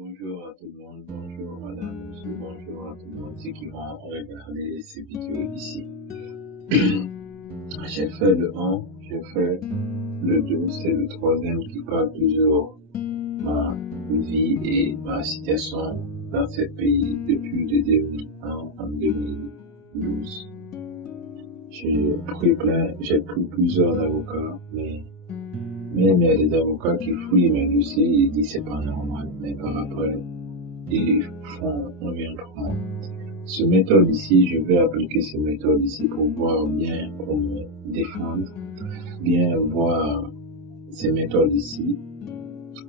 Bonjour à tout le monde, bonjour madame, monsieur, bonjour à tout le monde ceux qui vont regarder ces vidéos ici. J'ai fait le 1, j'ai fait le 2, c'est le troisième qui parle toujours ma vie et ma situation dans ce pays depuis le 2001 en 2012. J'ai pris plusieurs avocats, mais même il y a des avocats qui fouillent mes dossiers et disent c'est pas normal, mais par après, ils font rien pour moi. Ce méthode ici, je vais appliquer cette méthode ici pour voir bien, pour me défendre, bien voir ces méthodes ici.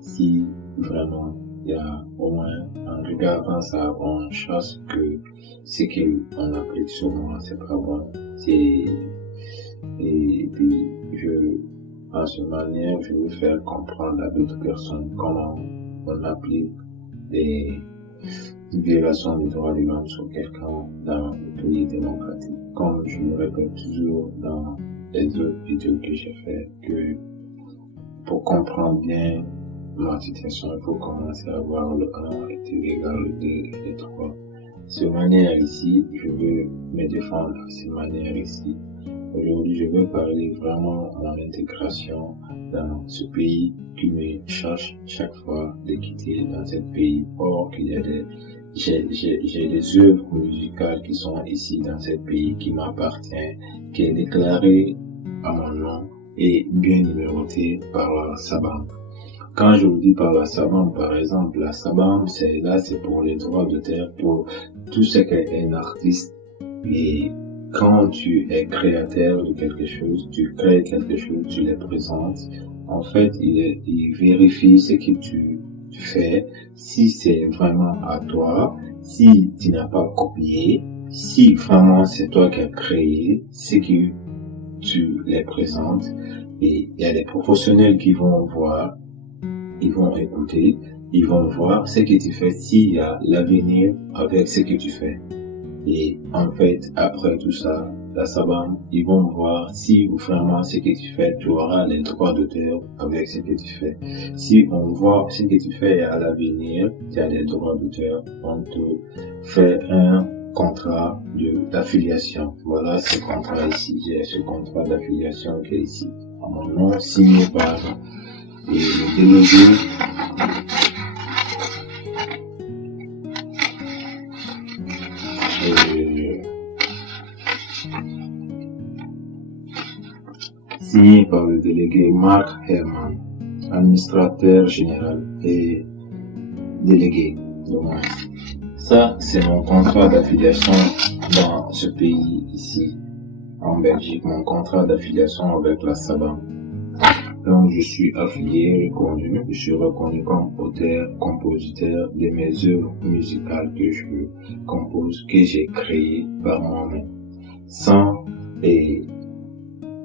Si vraiment il y a au moins, en regardant ça, on chasse que ce qu'on applique sur moi, c'est pas bon. Et puis, à cette manière, je veux faire comprendre à d'autres personnes comment on applique des violations des droits de l'homme sur quelqu'un dans le pays démocratique. Comme je le répète toujours dans les autres vidéos que j'ai fait, que pour comprendre bien ma situation, il faut commencer à voir le 1 est égal au 2 et le 3. Cette manière ici, je veux me défendre de cette manière ici. Aujourd'hui, je veux parler vraiment de mon intégration dans ce pays qui me cherche chaque fois de quitter dans ce pays. Or, qu'il y a j'ai des œuvres musicales qui sont ici dans ce pays qui m'appartiennent, qui est déclarée à mon nom et bien numérotée par la SABAM. Quand je vous dis par la SABAM, par exemple, la SABAM, c'est pour les droits d'auteur, pour tout ce qu'est un artiste. Et quand tu es créateur de quelque chose, tu crées quelque chose, tu les présentes. En fait, il vérifie ce que tu fais, si c'est vraiment à toi, si tu n'as pas copié, si vraiment c'est toi qui as créé ce que tu les présentes. Et il y a des professionnels qui vont voir, ils vont écouter, ils vont voir ce que tu fais, s'il y a l'avenir avec ce que tu fais. Et en fait, après tout ça, la SABAM, ils vont voir si vraiment ce que tu fais, tu auras les droits d'auteur avec ce que tu fais. Si on voit ce que tu fais à l'avenir, tu as les droits d'auteur, on te fait un contrat d'affiliation. Voilà ce contrat ici, j'ai ce contrat d'affiliation qui est ici. À mon nom, signé par le délégué signé par le délégué Mark Herman, administrateur général et délégué. Donc, ça, c'est mon contrat d'affiliation dans ce pays ici, en Belgique, mon contrat d'affiliation avec la SABAM. Donc, je suis affilié, reconnu, je suis reconnu comme auteur, compositeur de mes œuvres musicales que je compose, que j'ai créées par moi-même.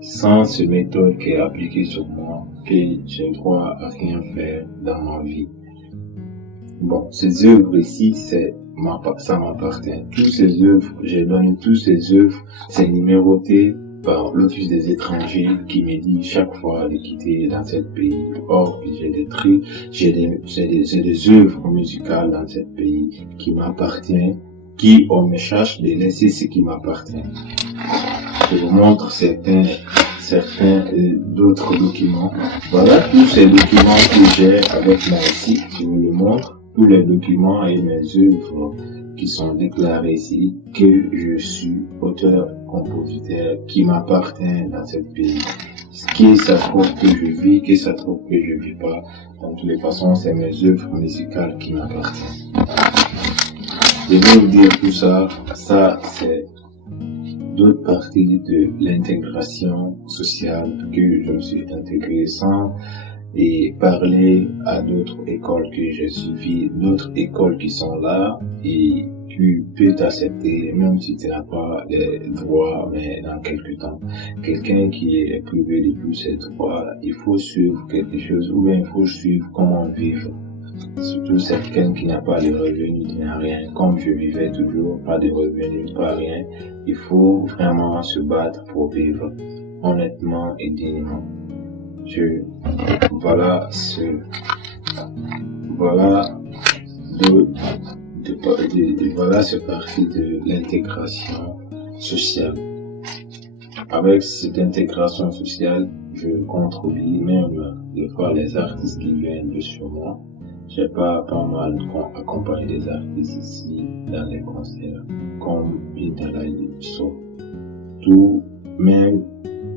Sans cette méthode qui est appliquée sur moi, que j'ai droit à rien faire dans ma vie. Bon, ces œuvres ici, ça m'appartient. Toutes ces œuvres, j'ai donné toutes ces œuvres, c'est numéroté par l'Office des étrangers qui me dit chaque fois de quitter dans ce pays. Or, j'ai des œuvres musicales dans ce pays qui m'appartiennent, qui on me cherche de laisser ce qui m'appartient. Je vous montre certains d'autres documents. Voilà tous ces documents que j'ai avec moi ici. Je vous le montre. Tous les documents et mes œuvres qui sont déclarés ici, que je suis auteur, compositeur, qui m'appartient dans ce pays. Que ça trouve que je vis, que ça trouve que je vis pas. Dans toutes les façons, c'est mes œuvres musicales qui m'appartiennent. Je vais vous dire tout ça. Ça, c'est d'autres parties de l'intégration sociale que je me suis intégré sans et parler à d'autres écoles que j'ai suivies, d'autres écoles qui sont là et tu peux t'accepter même si tu n'as pas les droits, mais dans quelques temps, quelqu'un qui est privé de tous ses droits, il faut suivre quelque chose ou bien il faut suivre comment vivre. Surtout quelqu'un qui n'a pas de revenus, qui n'a rien, comme je vivais toujours, pas de revenus, pas rien. Il faut vraiment se battre pour vivre honnêtement et dignement. Voilà voilà, c'est partie de l'intégration sociale. Avec cette intégration sociale, je contribue même des fois les artistes qui viennent de chez moi. J'ai pas mal accompagné des artistes ici dans les concerts, comme Bintala et tout, même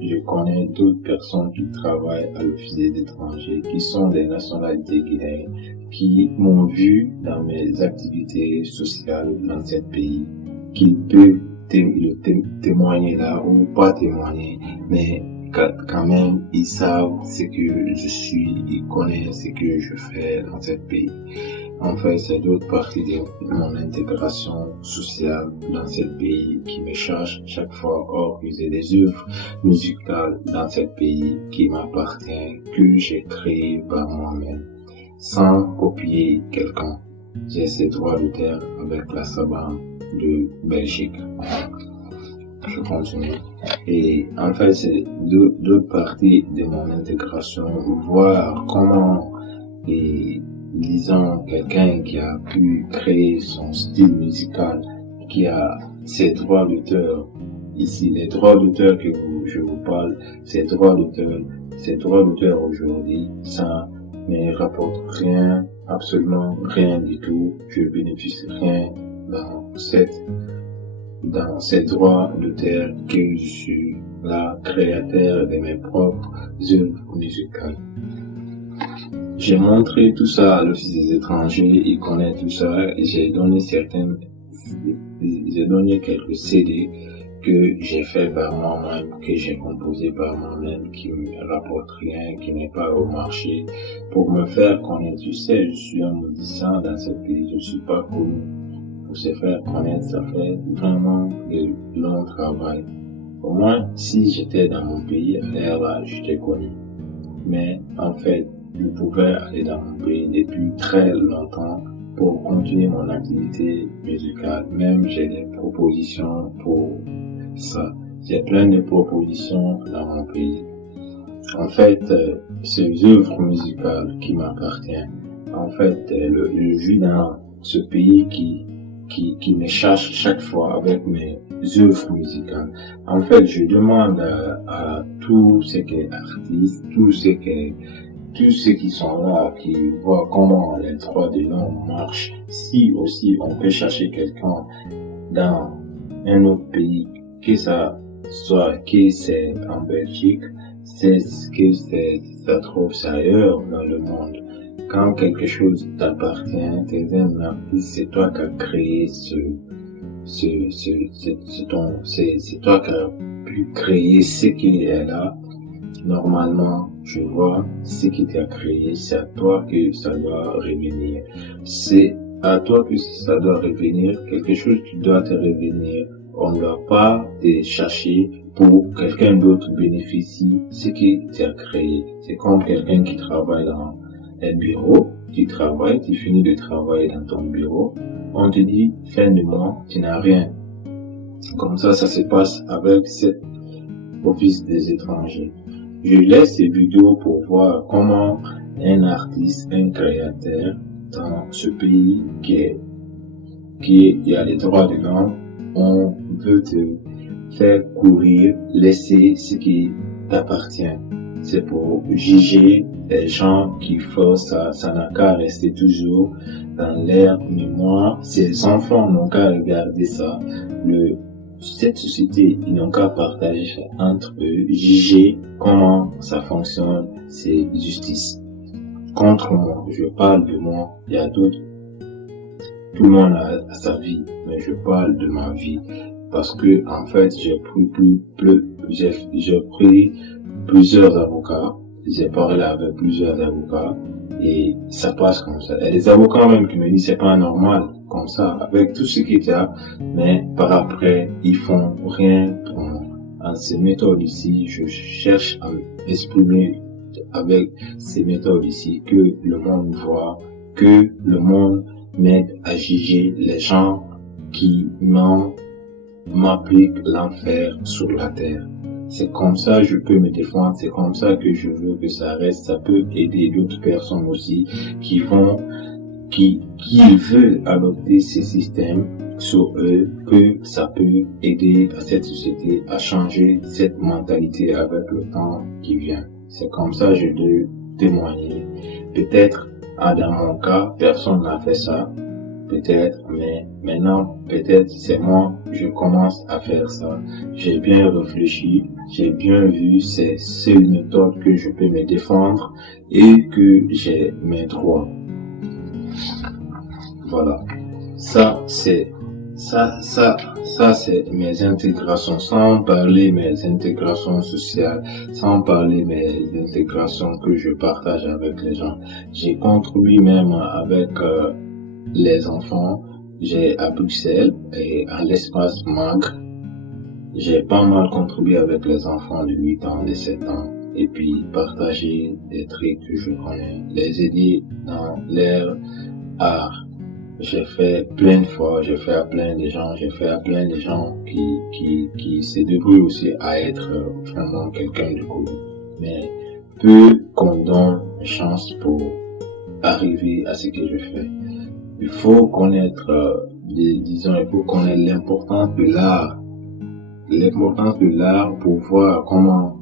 je connais d'autres personnes qui travaillent à l'Office des étrangers, qui sont des nationalités guinéennes, qui m'ont vu dans mes activités sociales dans ce pays, qui peuvent témoigner là ou pas témoigner, mais quand même ils savent ce que je suis, ils connaissent ce que je fais dans ce pays. En fait, c'est d'autres parties de mon intégration sociale dans ce pays qui me cherche chaque fois à organiser des œuvres musicales dans ce pays qui m'appartient, que j'ai créé par moi-même, sans copier quelqu'un. J'ai ces droits d'auteur avec la Sabam de Belgique. Je continue. Et en fait, c'est d'autres parties de mon intégration, voir comment, et disons, quelqu'un qui a pu créer son style musical, qui a ses droits d'auteur. Ici, les droits d'auteur que je vous parle, ces droits d'auteur aujourd'hui, ça ne rapporte rien, absolument rien du tout. Je bénéficie rien dans ces droits d'auteur que je suis la créateur de mes propres œuvres musicales. J'ai montré tout ça à l'Office des étrangers, ils connaissent tout ça, et j'ai donné quelques CD que j'ai fait par moi-même, que j'ai composé par moi-même, qui me rapporte rien, qui n'est pas au marché, pour me faire connaître. Tu sais, je suis un musicien dans ce pays, je suis pas connu. Pour se faire connaître, ça fait vraiment de long travail. Au moins, si j'étais dans mon pays, là, j'étais connu. Mais en fait, je pouvais aller dans mon pays depuis très longtemps pour continuer mon activité musicale. Même j'ai des propositions pour ça. J'ai plein de propositions dans mon pays. En fait, ces œuvres musicales qui m'appartiennent, en fait, je vis dans ce pays qui me cherche chaque fois avec mes œuvres musicales. En fait, je demande à tous ces artistes, tous ceux qui sont là, qui voient comment les droits de l'homme marchent, si aussi on peut chercher quelqu'un dans un autre pays, que ça soit, que c'est en Belgique, ça trouve ailleurs dans le monde. Quand quelque chose t'appartient, t'es un artiste, c'est toi qui as créé c'est toi qui as pu créer ce qui est là. Normalement, je vois ce qui t'a créé, c'est à toi que ça doit revenir. C'est à toi que ça doit revenir, quelque chose qui doit te revenir. On ne doit pas te chercher pour quelqu'un d'autre bénéficie ce qui t'a créé. C'est comme quelqu'un qui travaille dans un bureau, tu finis de travailler dans ton bureau, on te dit, fin de mois, tu n'as rien. Comme ça se passe avec cet office des étrangers. Je laisse ces vidéos pour voir comment un artiste, un créateur dans ce pays qui a les droits de l'homme, on veut te faire courir, laisser ce qui t'appartient. C'est pour juger les gens qui font ça, ça n'a qu'à rester toujours dans leur mémoire. Ces enfants n'ont qu'à regarder ça. Cette société, ils n'ont qu'à partager entre eux, juger comment ça fonctionne, c'est justice. Contre moi, je parle de moi, il y a d'autres. Tout le monde a sa vie, mais je parle de ma vie. Parce que, en fait, j'ai pris plusieurs avocats, j'ai parlé avec plusieurs avocats, et ça passe comme ça. Il y a des avocats même qui me disent c'est pas normal, comme ça, avec tout ce qu'il y a, mais par après, ils font rien pour moi. En ces méthodes ici, je cherche à m'exprimer avec ces méthodes ici, que le monde voit, que le monde m'aide à juger les gens qui m'appliquent l'enfer sur la terre. C'est comme ça que je peux me défendre, c'est comme ça que je veux que ça reste, ça peut aider d'autres personnes aussi qui vont qui veut adopter ces systèmes sur eux, que ça peut aider à cette société à changer cette mentalité avec le temps qui vient. C'est comme ça que je dois témoigner. Peut-être, dans mon cas, personne n'a fait ça. Peut-être, mais maintenant, peut-être c'est moi, je commence à faire ça. J'ai bien réfléchi, j'ai bien vu, c'est une méthode que je peux me défendre et que j'ai mes droits. Voilà. Ça, c'est mes intégrations, sans parler mes intégrations sociales, sans parler mes intégrations que je partage avec les gens. J'ai contribué même avec les enfants. J'ai à Bruxelles et à l'espace Magre. J'ai pas mal contribué avec les enfants de 8 ans, de 7 ans. Et puis partager des trucs que je connais, les aider dans leur art. J'ai fait plein de fois, j'ai fait à plein de gens qui se débrouillent aussi à être vraiment quelqu'un de cool. Mais peu qu'on donne une chance pour arriver à ce que je fais. Il faut connaître, il faut connaître l'importance de l'art. L'importance de l'art pour voir comment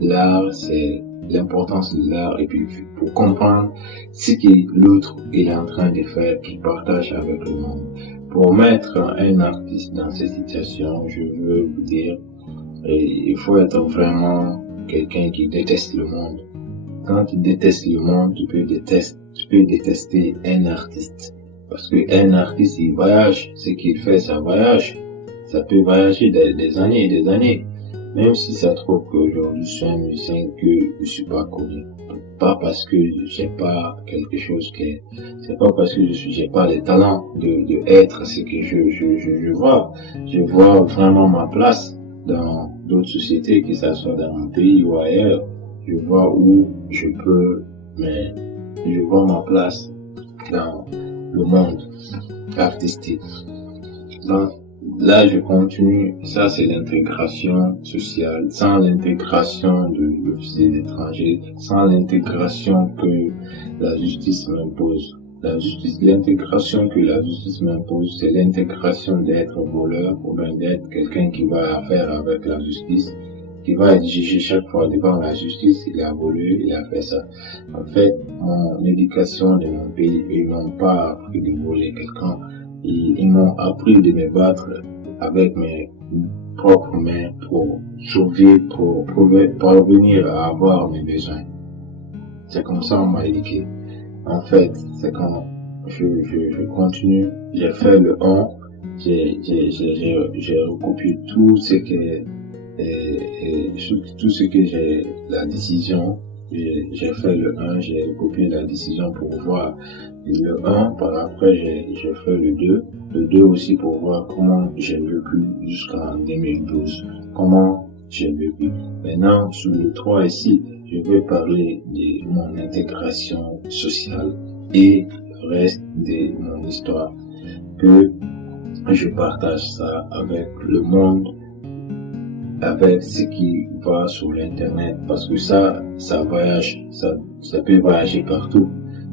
l'art, c'est l'importance de l'art et puis pour comprendre ce que l'autre est en train de faire, qu'il partage avec le monde. Pour mettre un artiste dans cette situation, je veux vous dire, il faut être vraiment quelqu'un qui déteste le monde. Quand tu détestes le monde, tu peux détester un artiste. Parce que un artiste, il voyage, ce qu'il fait, ça voyage. Ça peut voyager des années et des années. Même si ça trouve qu'aujourd'hui je suis un musicien que je suis pas connu. Pas parce que j'ai pas quelque chose c'est pas parce que j'ai pas les talents de être ce que je vois. Je vois vraiment ma place dans d'autres sociétés, que ça soit dans mon pays ou ailleurs. Je vois où je peux, mais je vois ma place dans le monde artistique. Donc, là, je continue. Ça, c'est l'intégration sociale. Sans l'intégration de l'officier d'étranger, sans l'intégration que la justice m'impose. L'intégration que la justice m'impose, c'est l'intégration d'être voleur ou bien d'être quelqu'un qui va faire avec la justice, qui va être jugé chaque fois devant la justice. Il a volé, il a fait ça. En fait, mon éducation de mon pays, ils m'ont pas appris de voler quelqu'un. Ils m'ont appris de me battre avec mes propres mains pour sauver, pour parvenir à avoir mes besoins. C'est comme ça on m'a éduqué. En fait, c'est quand je continue, j'ai fait le 1, j'ai recopié tout ce que j'ai, la décision. J'ai fait le 1, j'ai copié la décision pour voir le 1, par après j'ai fait le 2. Le 2 aussi pour voir comment j'ai vécu jusqu'en 2012. Comment j'ai vécu. Maintenant, sur le 3 ici, je vais parler de mon intégration sociale et le reste de mon histoire. Que je partage ça avec le monde, avec ce qui va sur l'internet, parce que ça voyage, ça peut voyager partout.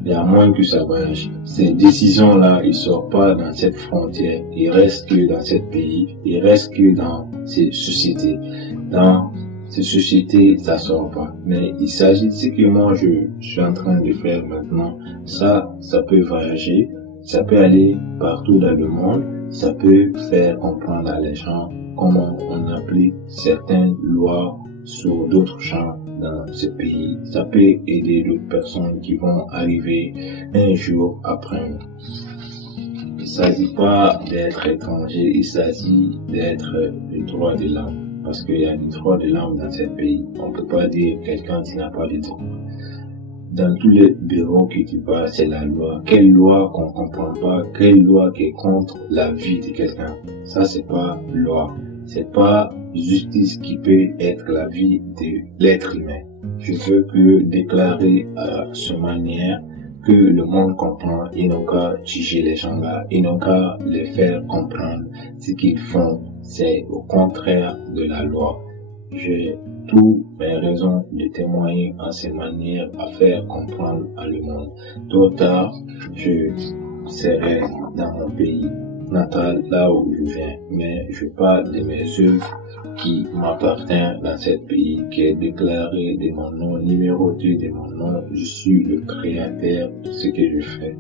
Et à moins que ça voyage, ces décisions-là, ils sortent pas dans cette frontière, ils restent que dans ce pays, ils restent que dans ces sociétés. Dans ces sociétés, ça sort pas. Mais il s'agit de ce que moi je suis en train de faire maintenant. Ça peut voyager, ça peut aller partout dans le monde, ça peut faire comprendre à les gens comment on applique certaines lois sur d'autres champs dans ce pays. Ça peut aider d'autres personnes qui vont arriver un jour après nous. Il ne s'agit pas d'être étranger, il s'agit d'être le droit de l'homme. Parce qu'il y a le droit de l'homme dans ce pays. On ne peut pas dire quelqu'un qui n'a pas de droit. Dans tous les bureaux que tu vas, c'est la loi. Quelle loi qu'on comprend pas? Quelle loi qui est contre la vie de quelqu'un? Ça, c'est pas loi. C'est pas justice qui peut être la vie de l'être humain. Je veux que déclarer à ce manière que le monde comprend, ils n'ont qu'à juger les gens là, ils n'ont qu'à les faire comprendre. Ce qu'ils font, c'est au contraire de la loi. j'ai toutes mes raisons de témoigner en cette manière à faire comprendre à le monde. Tôt ou tard, je serai dans mon pays natal, là où je viens, mais je parle de mes œuvres qui m'appartiennent dans ce pays, qui est déclaré de mon nom, numéroté de mon nom. Je suis le créateur de ce que je fais,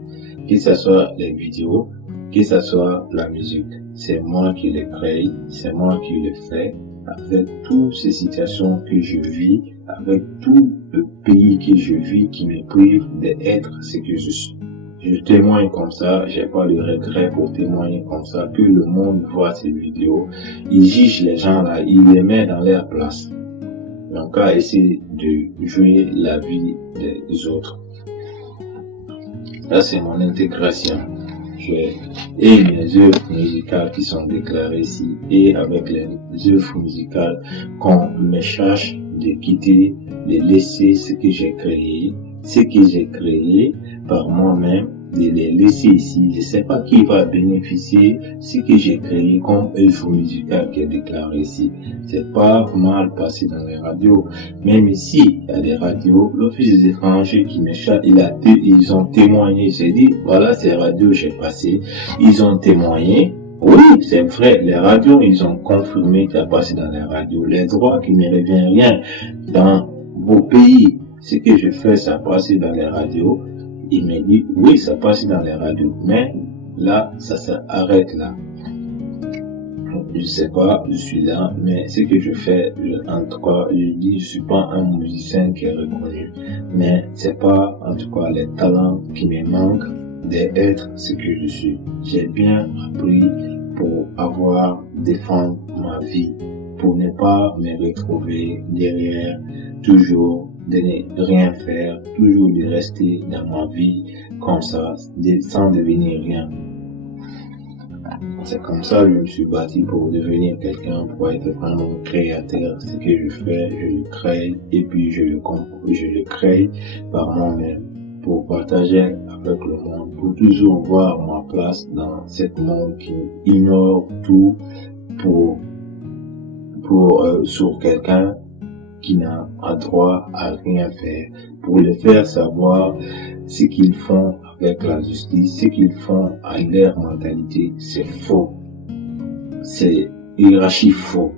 que ce soit les vidéos, que ce soit la musique. C'est moi qui les crée, c'est moi qui les fais, avec toutes ces situations que je vis, avec tout le pays que je vis qui me prive d'être ce que je suis. Je témoigne comme ça, j'ai pas de regret pour témoigner comme ça, que le monde voit ces vidéos, il juge les gens là, il les met dans leur place. Donc, à essayer de jouer la vie des autres. Là, c'est mon intégration. Et mes œuvres musicales qui sont déclarées ici, et avec les œuvres musicales qu'on me cherche de quitter, de laisser ce que j'ai créé par moi-même, de les laisser ici. Je ne sais pas qui va bénéficier de ce que j'ai créé comme œuvre musicale qui est déclarée ici. C'est pas mal passé dans les radios. Même ici, il y a des radios, l'Office des étrangers qui me cherche, ils ont témoigné. J'ai dit, voilà ces radios j'ai passé. Ils ont témoigné. Oui, c'est vrai, les radios, ils ont confirmé qu'il a passé dans les radios. Les droits qui ne reviennent rien dans vos pays. Ce que je fais, ça passe dans les radios. Il me dit, oui, ça passe dans les radios, mais là, ça s'arrête là. Je sais pas, je suis là, mais ce que je fais, en tout cas, je dis, je suis pas un musicien qui est reconnu, mais c'est pas, en tout cas, les talents qui me manquent d'être ce que je suis. J'ai bien appris pour défendre ma vie, pour ne pas me retrouver derrière, toujours de ne rien faire, toujours de rester dans ma vie comme ça, sans devenir rien. C'est comme ça que je me suis bâti pour devenir quelqu'un, pour être vraiment créateur. Ce que je fais, je le crée et puis je le crée par moi-même pour partager avec le monde, pour toujours voir ma place dans ce monde qui ignore tout sur quelqu'un qui n'a pas droit à rien faire, pour les faire savoir ce qu'ils font avec la justice, ce qu'ils font à leur mentalité, c'est faux. C'est hiérarchie faux.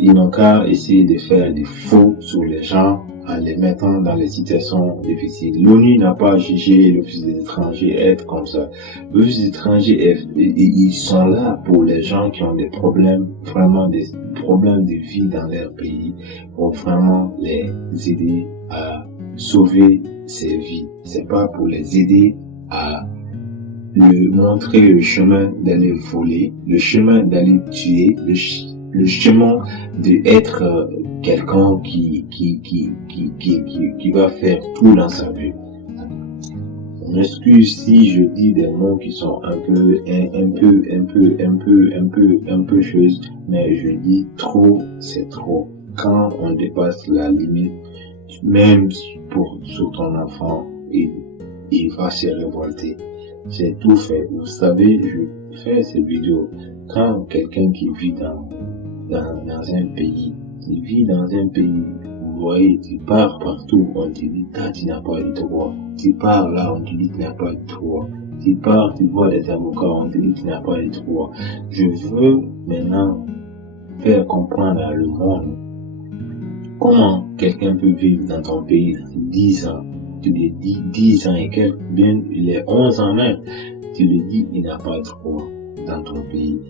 Ils n'ont qu'à essayer de faire des faux sur les gens en les mettant dans les situations difficiles. L'ONU n'a pas jugé l'Office des étrangers être comme ça. L'Office des étrangers, ils sont là pour les gens qui ont des problèmes, vraiment des problèmes de vie dans leur pays, pour vraiment les aider à sauver ces vies. C'est pas pour les aider à montrer le chemin d'aller voler, le chemin d'aller tuer, le chemin d'être quelqu'un qui va faire tout dans sa vie. Je m'excuse si je dis des mots qui sont un peu choses, mais je dis trop, c'est trop. Quand on dépasse la limite, même sur ton enfant, il va se révolter. J'ai tout fait. Vous savez, je fais ces vidéos. Quand quelqu'un qui vit dans un pays, il vit dans un pays, vous voyez, tu pars partout, on te dit, tu n'as pas de droit. Tu pars là, on te dit, tu n'as pas de droit. Tu pars, tu vois des avocats, on te dit, tu n'as pas de droit. Je veux maintenant faire comprendre à le monde comment quelqu'un peut vivre dans ton pays 10 ans. Tu lui dis 10 ans et quelques, bien, il est 11 ans même. Tu lui dis, il n'a pas de droit dans ton pays.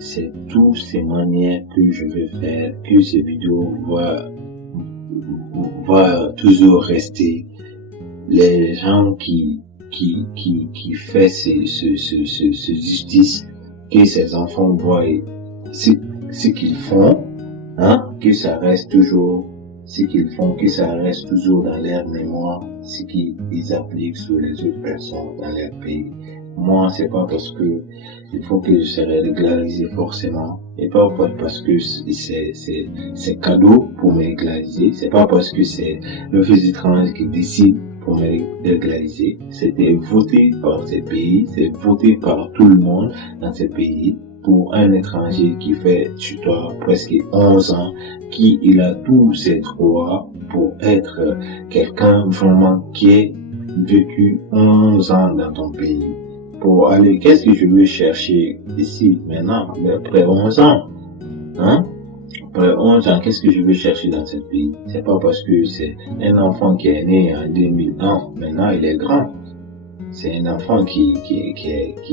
C'est toutes ces manières que je vais faire, que ces vidéos va toujours rester. Les gens qui fait ce justice, que ces enfants voient ce qu'ils font, que ça reste toujours ce qu'ils font, que ça reste toujours dans leur mémoire, ce qu'ils appliquent sur les autres personnes dans leur pays. Moi, c'est pas parce que il faut que je serai régularisé forcément, et pas parce que c'est cadeau pour me régulariser, c'est pas parce que c'est l'Office étranger qui décide pour me régulariser. C'était voté par ces pays, c'est voté par tout le monde dans ces pays. pour un étranger qui fait sur toi presque 11 ans, qui il a tous ses droits pour être quelqu'un vraiment qui a vécu 11 ans dans ton pays. Pour aller, qu'est-ce que je veux chercher ici maintenant, après 11 ans? Hein? Après 11 ans, qu'est-ce que je veux chercher dans ce pays? C'est pas parce que c'est un enfant qui est né en 2001, maintenant il est grand. C'est un enfant qui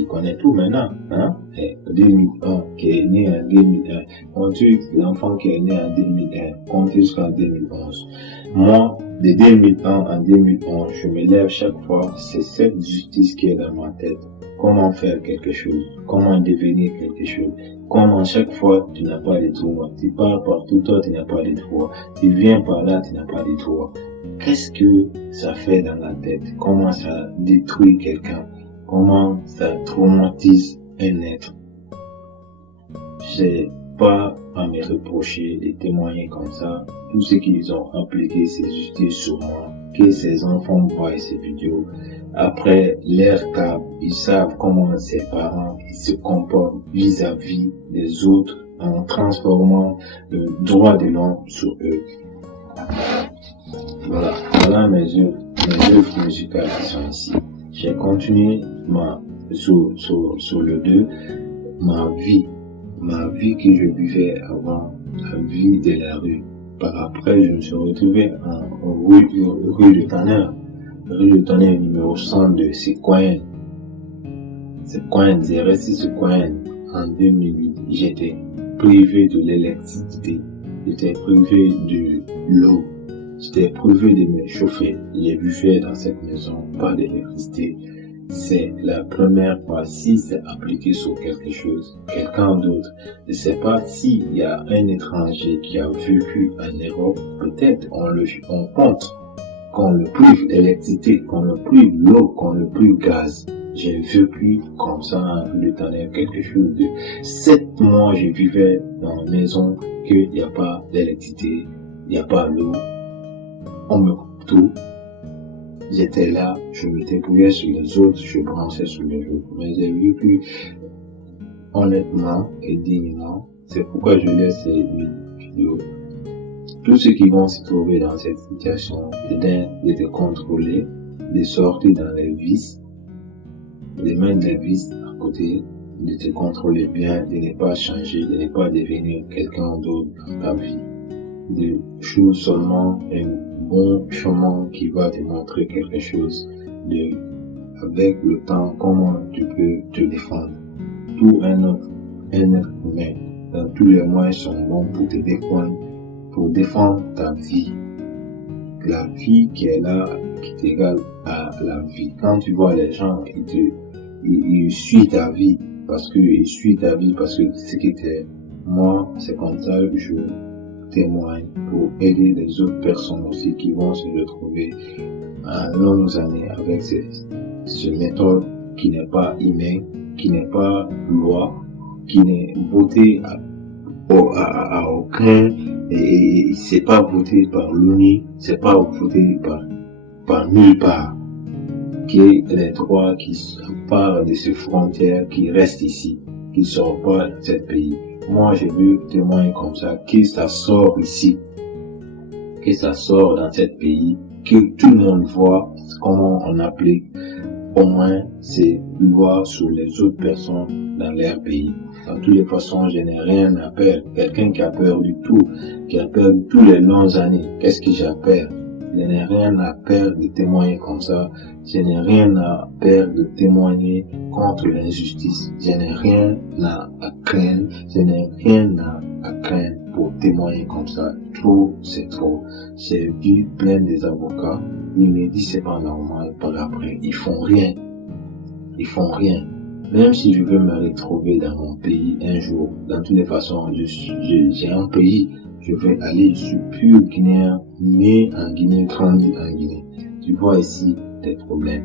connaît tout maintenant, hein? Et 2001, qui est né en 2001. On dit l'enfant qui est né en 2001, compte jusqu'en 2011. Moi, de 2001 en 2011, je me lève chaque fois, c'est cette justice qui est dans ma tête. Comment faire quelque chose? Comment devenir quelque chose? Comment chaque fois, tu n'as pas de droits. Tu pars partout, toi, tu n'as pas de droits. Tu viens par là, tu n'as pas de droits. Qu'est-ce que ça fait dans la tête? Comment ça détruit quelqu'un? Comment ça traumatise un être? J'ai pas à me reprocher de témoigner comme ça. Tout ce qu'ils ont appliqué, c'est justice sur moi. Que ces enfants voient ces vidéos. Après leur cas, ils savent comment ces parents se comportent vis-à-vis des autres en transformant le droit de l'homme sur eux. Voilà mes œuvres musicales qui sont ici. J'ai continué sur le 2, ma vie que je vivais avant, la vie de la rue. Par après, je me suis retrouvé en rue de Tanner. Rue de Tanner numéro 102, c'est Coin. J'ai resté sur Coin en 2008. J'étais privé de l'électricité. J'étais privé de l'eau. J'étais privé de me chauffer. J'ai vécu dans cette maison, pas d'électricité. C'est la première fois, si c'est appliqué sur quelque chose, quelqu'un d'autre. Je ne sais pas s'il y a un étranger qui a vécu en Europe, peut-être on compte qu'on le prive d'électricité, qu'on le prive l'eau, qu'on le prive gaz. J'ai vécu comme ça en le temps, quelque chose de 7 mois, je vivais dans une maison qu'il n'y a pas d'électricité, il n'y a pas l'eau, on me coupe tout. J'étais là, je me débrouillais sur les autres, je branchais sur les autres. Mais j'ai vécu honnêtement et dignement. C'est pourquoi je laisse ces vidéos. Tous ceux qui vont se trouver dans cette situation, de te contrôler, de sortir dans les vices, de mettre les vices à côté, de te contrôler bien, de ne pas changer, de ne pas devenir quelqu'un d'autre dans ta vie. De choisir seulement un bon chemin qui va te montrer quelque chose avec le temps, comment tu peux te défendre. Tout un être humain, dans tous les moyens sont bons pour te défendre, pour défendre ta vie. La vie qui est là, qui t'égale à la vie. Quand tu vois les gens, ils suivent ta vie, parce que ce qui était, moi, c'est comme ça que je témoigne pour aider les autres personnes aussi qui vont se retrouver à longues années avec ce méthode qui n'est pas humain, qui n'est pas loi, qui n'est voté à aucun, et c'est pas voté par l'ONU, c'est pas voté par nulle part, qui est les droits qui partent de ces frontières, qui restent ici, qui ne sortent pas de ce pays. Moi, je veux témoigner comme ça, que ça sort ici, que ça sort dans ce pays, que tout le monde voit comment on applique au moins ces lois sur les autres personnes dans leur pays. Dans toutes les façons, je n'ai rien à perdre. Quelqu'un qui a perdu tout, qui a perdu tous les longues années, qu'est-ce que j'ai à perdre? Je n'ai rien à perdre de témoigner comme ça. Je n'ai rien à perdre de témoigner contre l'injustice. Je n'ai rien à craindre. Je n'ai rien à craindre pour témoigner comme ça. Trop, c'est trop. J'ai vu plein des avocats. Ils me disent c'est pas normal. Par après, ils font rien. Ils font rien. Même si je veux me retrouver dans mon pays un jour, dans toutes les façons, j'ai un pays. Je vais aller, je suis pur Guinéen, né en Guinée, grandi en Guinée. Tu vois ici des problèmes.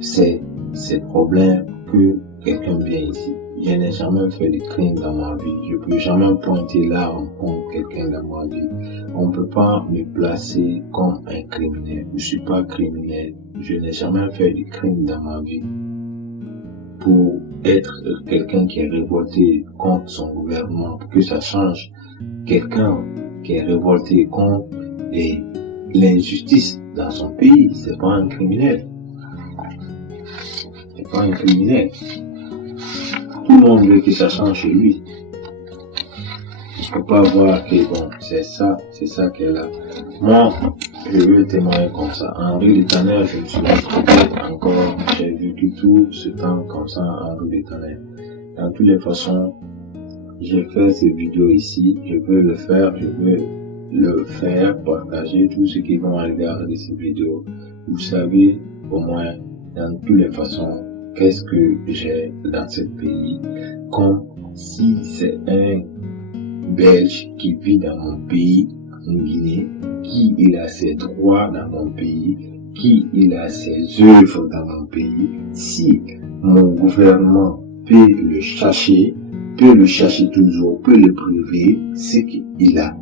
C'est ces problèmes que quelqu'un vient ici. Je n'ai jamais fait de crime dans ma vie. Je ne peux jamais pointer l'arme contre quelqu'un dans ma vie. On ne peut pas me placer comme un criminel. Je ne suis pas criminel. Je n'ai jamais fait de crime dans ma vie. Pour être quelqu'un qui est révolté contre son gouvernement pour que ça change. Quelqu'un qui est révolté contre l'injustice dans son pays, c'est pas un criminel. C'est pas un criminel. Tout le monde veut que ça change chez lui. Je peux pas voir que bon, c'est ça qu'elle a. Moi, je veux témoigner comme ça. En rue des Tonnerres, je me suis retrouvé encore, j'ai vécu tout ce temps comme ça en rue des Tonnerres. Dans toutes les façons, j'ai fait ces vidéos ici, je veux le faire, partager tous ceux qui vont regarder ces vidéos. Vous savez, au moins, dans toutes les façons, qu'est-ce que j'ai dans ce pays, comme si c'est un Belge qui vit dans mon pays, en Guinée, qui il a ses droits dans mon pays, qui il a ses œuvres dans mon pays. Si mon gouvernement peut le chercher toujours, peut le priver, ce qu'il a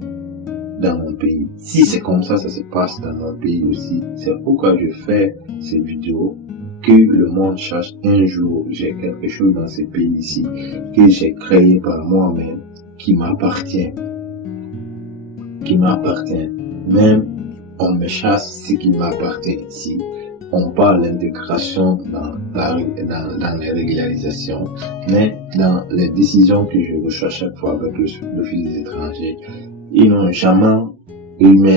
dans mon pays. Si c'est comme ça, ça se passe dans mon pays aussi. C'est pourquoi je fais ces vidéos, que le monde cherche un jour, j'ai quelque chose dans ce pays ici, que j'ai créé par moi-même, qui m'appartient. Même on me chasse ce qui m'appartient ici. On parle d'intégration dans les régularisations, mais dans les décisions que je reçois chaque fois avec l'Office des étrangers, ils met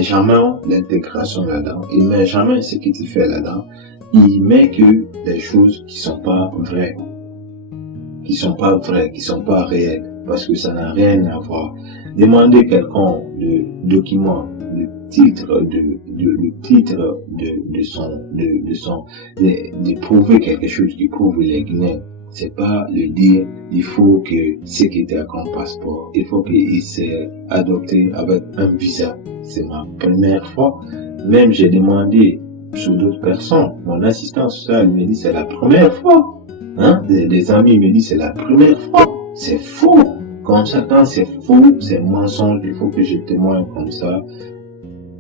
jamais l'intégration là-dedans, il met jamais ce qu'il fait là-dedans, il met que des choses qui sont pas vraies, qui sont pas réelles, parce que ça n'a rien à voir. Demandez quelqu'un de document, de prouver quelque chose qui prouve les Guinéens. C'est pas le dire, il faut que ce qui était comme passeport, il faut qu'il s'est adopté avec un visa. C'est ma première fois. Même j'ai demandé sur d'autres personnes, mon assistant social me dit c'est la première fois. Des amis me disent c'est la première fois. C'est faux. Comme ça, quand c'est faux, c'est mensonge, il faut que je témoigne comme ça.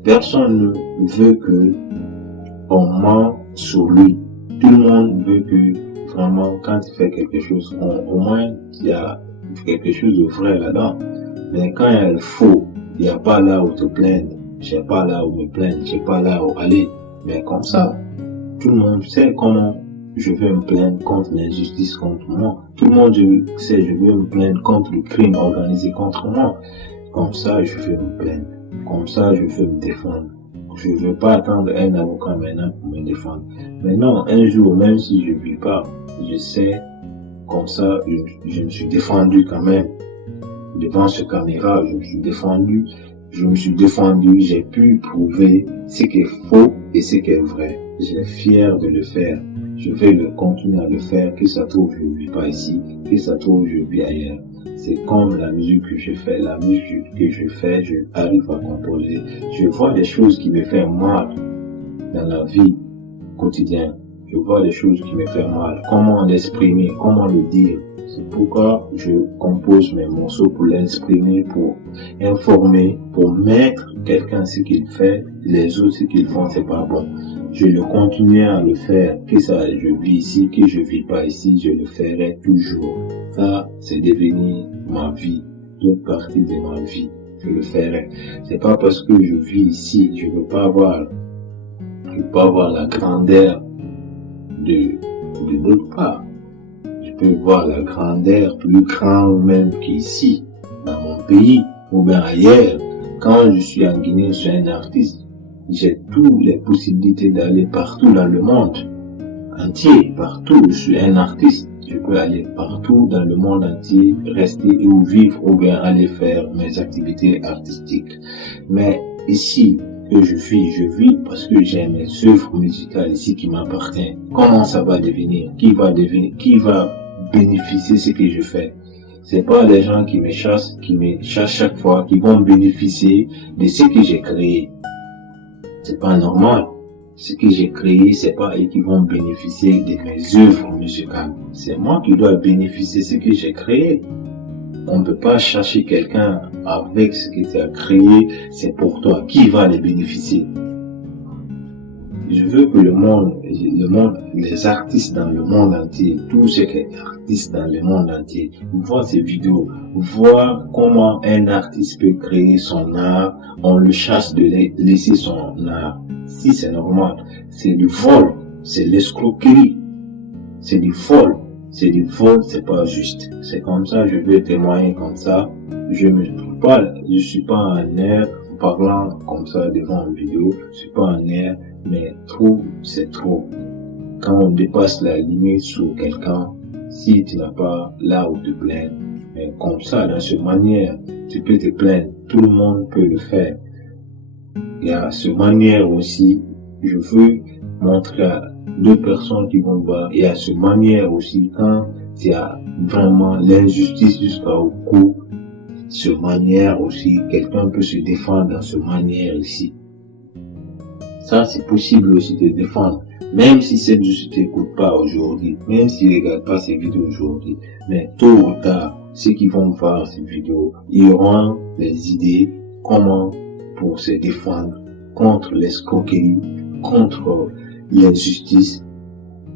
Personne ne veut que on ment sur lui. Tout le monde veut que vraiment, quand il fait quelque chose, au moins, il y a quelque chose de vrai là-dedans. Mais quand il y a le faux, il n'y a pas là où te plaindre, j'ai pas là où me plaindre, j'ai pas là où aller. Mais comme ça, tout le monde sait comment je veux me plaindre contre l'injustice contre moi. Tout le monde sait je veux me plaindre contre le crime organisé contre moi. Comme ça, je veux me plaindre. Comme ça, je veux me défendre. Je ne veux pas attendre un avocat maintenant pour me défendre. Maintenant, un jour, même si je ne vis pas, je sais, comme ça, je me suis défendu quand même. Devant ce caméra, je me suis défendu, j'ai pu prouver ce qui est faux et ce qui est vrai. J'ai fier de le faire. Je vais continuer à le faire, que ça trouve je ne vis pas ici, que ça trouve je vis ailleurs. C'est comme la musique que je fais, je arrive à composer. Je vois des choses qui me font mal dans la vie quotidienne. Je vois des choses qui me font mal. Comment l'exprimer, comment le dire. C'est pourquoi je compose mes morceaux pour l'exprimer, pour informer, pour mettre quelqu'un ce qu'il fait, les autres ce qu'ils font, c'est pas bon. Je le continuerai à le faire, que ça, je vis ici, que je vis pas ici, je le ferai toujours. Ça, c'est devenu ma vie, toute partie de ma vie. Je le ferai. C'est pas parce que je vis ici, je veux pas avoir la grandeur de d'autre part. Je peux voir la grandeur plus grande même qu'ici, dans mon pays, ou bien ailleurs. Quand je suis en Guinée, je suis un artiste. J'ai toutes les possibilités d'aller partout dans le monde entier, partout. Je suis un artiste. Je peux aller partout dans le monde entier, rester ou vivre ou bien aller faire mes activités artistiques. Mais ici que je vis parce que j'ai mes œuvres musicales ici qui m'appartiennent. Comment ça va devenir? Qui va bénéficier de ce que je fais? C'est pas les gens qui me chassent chaque fois, qui vont bénéficier de ce que j'ai créé. C'est pas normal. Ce que j'ai créé, c'est pas eux qui vont bénéficier de mes œuvres musicales. C'est moi qui dois bénéficier de ce que j'ai créé. On ne peut pas chercher quelqu'un avec ce que tu as créé, c'est pour toi. Qui va les bénéficier? je veux que le monde, les artistes dans le monde entier, tous ces artistes dans le monde entier, voient ces vidéos, voient comment un artiste peut créer son art, on le chasse de laisser son art. Si c'est normal, c'est du vol, c'est l'escroquerie, c'est du vol. C'est du vol, c'est pas juste. C'est comme ça, je veux témoigner comme ça. Je suis pas en air parlant comme ça devant une vidéo. Je suis pas en air, mais trop, c'est trop. Quand on dépasse la limite sur quelqu'un, si tu n'as pas là où te plaindre, mais comme ça, dans cette manière, tu peux te plaindre. Tout le monde peut le faire. Il y a cette manière aussi, je veux montrer à deux personnes qui vont voir. Il y a cette manière aussi, quand il y a vraiment l'injustice jusqu'au cou, cette manière aussi, quelqu'un peut se défendre dans cette manière ici. Ça, c'est possible aussi de défendre. Même si cette justice ne t'écoute pas aujourd'hui, même s'ils ne regardent pas ces vidéos aujourd'hui, mais tôt ou tard, ceux qui vont voir ces vidéos, ils auront des idées comment pour se défendre contre l'escroquerie, contre l'injustice,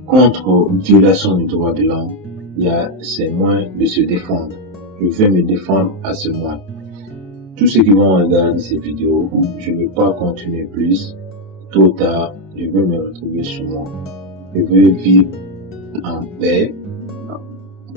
contre violation du droit de l'homme. Il y a ces moyens de se défendre. Je vais me défendre à ce moyen. Tous ceux qui vont regarder ces vidéos, je ne veux pas continuer plus. Tôt ou tard, je veux me retrouver chez moi. Je veux vivre en paix,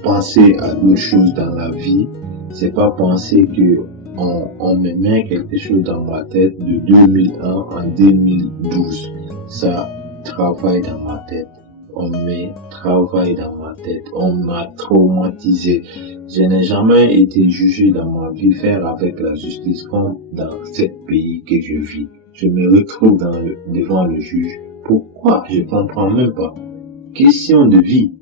penser à d'autres choses dans la vie. C'est pas penser que on me met quelque chose dans ma tête de 2001 en 2012. Ça travaille dans ma tête. On me travaille dans ma tête. On m'a traumatisé. Je n'ai jamais été jugé dans ma vie faire avec la justice comme dans ce pays que je vis. Je me retrouve devant le juge. Pourquoi? Je comprends même pas. Question de vie.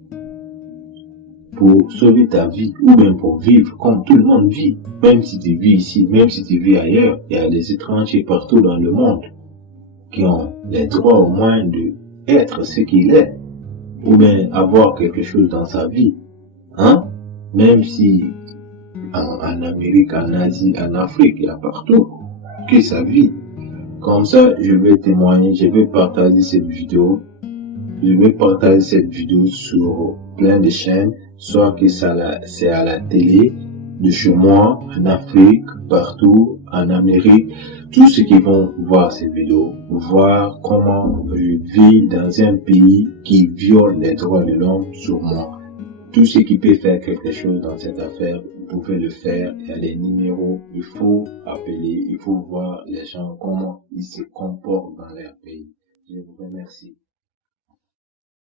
Pour sauver ta vie ou même pour vivre comme tout le monde vit. Même si tu vis ici, même si tu vis ailleurs, il y a des étrangers partout dans le monde qui ont les droits au moins d'être ce qu'il est ou bien avoir quelque chose dans sa vie. Hein? Même si en Amérique, en Asie, en Afrique, il y a partout que ça vit. Comme ça, je vais témoigner, je vais partager cette vidéo. Je vais partager cette vidéo sur plein de chaînes, soit que c'est à la télé, de chez moi, en Afrique, partout, en Amérique. Tous ceux qui vont voir ces vidéos, voir comment je vis dans un pays qui viole les droits de l'homme sur moi. Tous ceux qui peuvent faire quelque chose dans cette affaire, vous pouvez le faire. Il y a les numéros, il faut appeler, il faut voir les gens, comment ils se comportent dans leur pays. Je vous remercie.